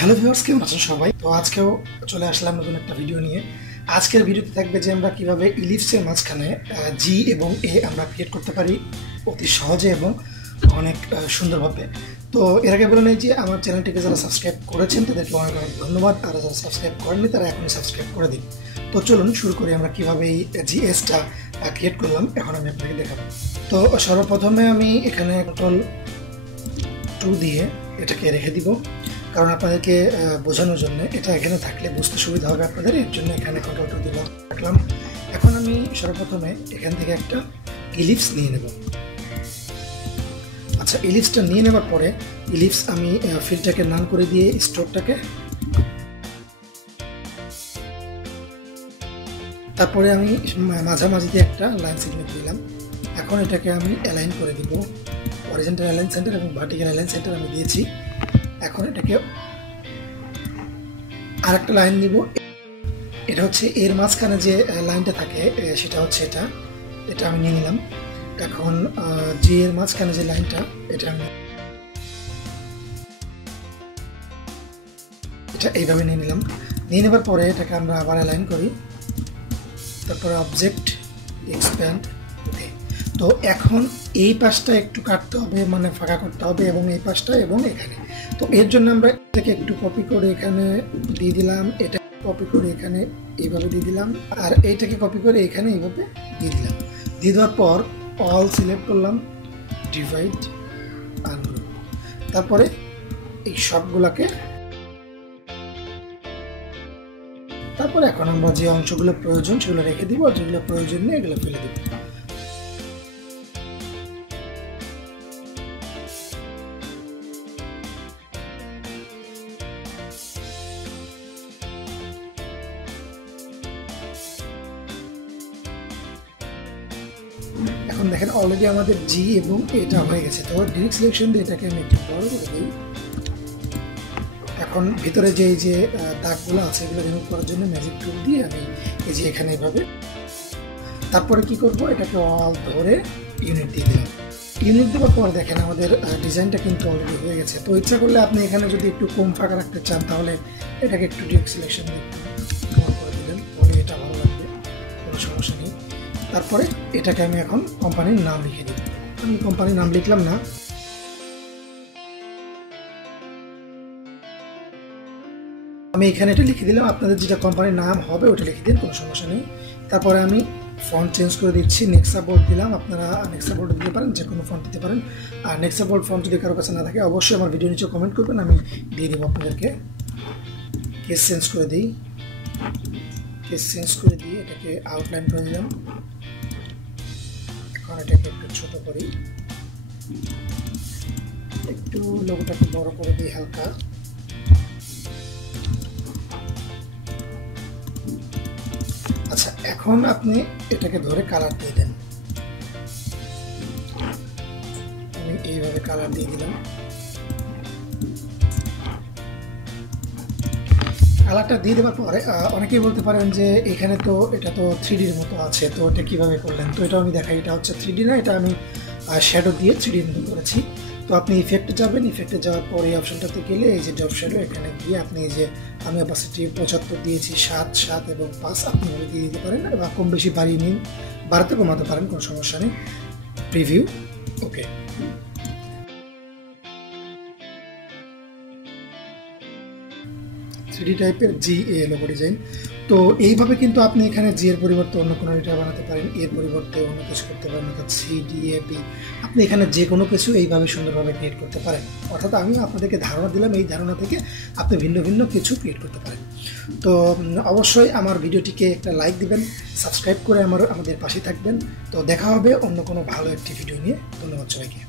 Hello viewers, কেমন আছেন সবাই? তো আজকেও চলে আসলাম নতুন একটা ভিডিও নিয়ে। আজকের ভিডিওতে থাকবে যে আমরা কিভাবে ইলিপসের মাঝখানে জি এবং এ আমরা ক্রিয়েট করতে পারি অতি সহজে এবং অনেক সুন্দরভাবে। তো এর আগে বলে নেই যে আমার চ্যানেলটিকে যারা সাবস্ক্রাইব করেছেন তাদেরকে অনেক অনেক ধন্যবাদ, আর যারা সাবস্ক্রাইব করেননি তারা এখনই সাবস্ক্রাইব করে দিন। তো চলুন শুরু করি আমরা কিভাবে এই জিএসটা ক্রিয়েট করলাম, এখন আমি আপনাকে দেখাবো। তো সর্বপ্রথমে আমি এখানে Ctrl+2 দিয়ে এটাকে রেখে দিব, কারণ আপনাদেরকে বোঝানোর জন্য। এটা এখানে থাকলে বুঝতে সুবিধা হবে আপনাদের, এর জন্য এখানে Ctrl+2 দিয়ে রাখলাম। এখন আমি সর্বপ্রথমে এখান থেকে একটা ইলিপস নিয়ে নেব। আচ্ছা, ইলিপসটা নিয়ে নেবার পরে ইলিপস আমি ফিল্ডটাকে নাম করে দিয়ে স্ট্রোকটাকে, তারপরে আমি মাঝামাঝিতে একটা লাইন সিগনেট দিলাম। এখন এটাকে আমি অ্যালাইন করে দিব, হরিজন্টাল অ্যালাইন সেন্টার এবং ভার্টিক্যাল অ্যালাইন সেন্টার আমি দিয়েছি। এখন এটাকে আরেকটা লাইন নিব। এটা হচ্ছে এর মাঝখানে যে লাইনটা থাকে সেটা হচ্ছে এটা আমি নিয়ে নিলাম। এখন জি এর মাঝখানে যে লাইনটা এটা এইভাবে নিয়ে নিলাম। নিয়ে নেবার পরে এটাকে আমরা আবার অ্যালাইন করি, তারপরে অবজেক্ট এক্সপ্যান্ড। ওকে, তো এখন এই পাশটা একটু কাটতে হবে, মানে ফাঁকা করতে হবে, এবং এই পাশটা এবং এখানে। তো এর জন্য আমরা এটাকে একটু কপি করে এখানে দিয়ে দিলাম, এটা কপি করে এখানে এইভাবে দিয়ে দিলাম, আর এইটাকে কপি করে এখানে এইভাবে দিয়ে দিলাম। দিয়ে দেওয়ার পর অল সিলেক্ট করলাম, ডিভাইড আনগ্রুপ, তারপরে এই সবগুলোকে, তারপরে এখন আমরা যে অংশগুলো প্রয়োজন সেগুলো রেখে দিব, আর যেগুলো প্রয়োজন নেই এগুলো ফেলে দিব। এখন দেখেন অলরেডি আমাদের জি এবং এটা হয়ে গেছে। তো ডিরেক্ট সিলেকশন দিয়ে এটাকে আমি একটু বড় করে দিই। এখন ভিতরে যে দাগগুলো আছে এগুলো রিমুভ করার জন্য ম্যাজিক টুল দিয়ে আমি এই যে এখানে এইভাবে, তারপরে কি করব, এটাকে অল ধরে ইউনিট দিয়ে দিলাম। ইউনিট দেওয়ার পর দেখেন আমাদের ডিজাইনটা কিন্তু অলরেডি হয়ে গেছে। তো ইচ্ছা করলে আপনি এখানে যদি একটু কম ফাঁকা রাখতে চান তাহলে এটাকে একটু ডিরেক্ট সিলেকশন দিয়ে একটু করে দিলেন, তাহলে এটা ভালো লাগবে, কোনো সমস্যা নেই। তারপরে এটাকে আমি এখন কোম্পানির নাম লিখে দিই। আমি কোম্পানির নাম লিখলাম না, আমি এখানে এটা লিখে দিলাম। আপনাদের যেটা কোম্পানির নাম হবে ওটা লিখে দিন, কোনো সমস্যা নেই। তারপরে আমি ফন্ট চেঞ্জ করে দিচ্ছি, নেক্সা বোর্ড দিলাম। আপনারা নেক্সা বোর্ড দিতে পারেন, যে কোনো ফন্ট দিতে পারেন। আর নেক্সা বোর্ড ফন্ট যদি কারো কাছে না থাকে অবশ্যই আমার ভিডিও নিচে কমেন্ট করবেন, আমি দিয়ে দেবো আপনাদেরকে। কেস চেঞ্জ করে দিই, কেস চেঞ্জ করে দিয়ে এটাকে আউটলাইন করে দিলাম। এখন এটাকে একটু ছোট করি, একটু লোগোটাকে বড় করে দিই হালকা। আচ্ছা, এখন আপনি এটাকে ধরে কালার দিয়ে দেন। আমি এইভাবে কালার দিয়ে দিলাম। কালারটা দিয়ে দেওয়ার পরে অনেকেই বলতে পারেন যে এখানে তো এটা তো 3Dর মতো আছে, তো এটা কিভাবে করলেন? তো এটা আমি দেখাই, এটা হচ্ছে 3D না, এটা আমি শ্যাডো দিয়ে 3Dর মতো করেছি। তো আপনি ইফেক্টে যাবেন, ইফেক্টে যাওয়ার পরে এই অপশনটাতে গেলে এই যে ড্রপ শ্যাডো, এখানে গিয়ে আপনি এই যে আমি অপাসিটি 75 দিয়েছি, 7, 7 এবং 5 আপনি দিয়ে দিতে পারেন, বা কম বেশি বাড়িয়ে নিন, বাড়াতে কমাতে পারেন, কোনো সমস্যা নেই। প্রিভিউ, ওকে। থ্রি টাইপের জি এ লোগো ডিজাইন। তো এইভাবে কিন্তু আপনি এখানে জি এর পরিবর্তে অন্য কোনো এটা বানাতে পারেন, এর পরিবর্তে অন্য কিছু করতে পারেন, অর্থাৎ CDAP আপনি এখানে যে কোনো কিছু এইভাবে সুন্দরভাবে ক্রিয়েট করতে পারেন। অর্থাৎ আমি আপনাদেরকে ধারণা দিলাম, এই ধারণা থেকে আপনি ভিন্ন ভিন্ন কিছু ক্রিয়েট করতে পারেন। তো অবশ্যই আমার ভিডিওটিকে একটা লাইক দিবেন, সাবস্ক্রাইব করে আমাদের পাশে থাকবেন। তো দেখা হবে অন্য কোনো ভালো একটি ভিডিও নিয়ে। ধন্যবাদ সবাইকে।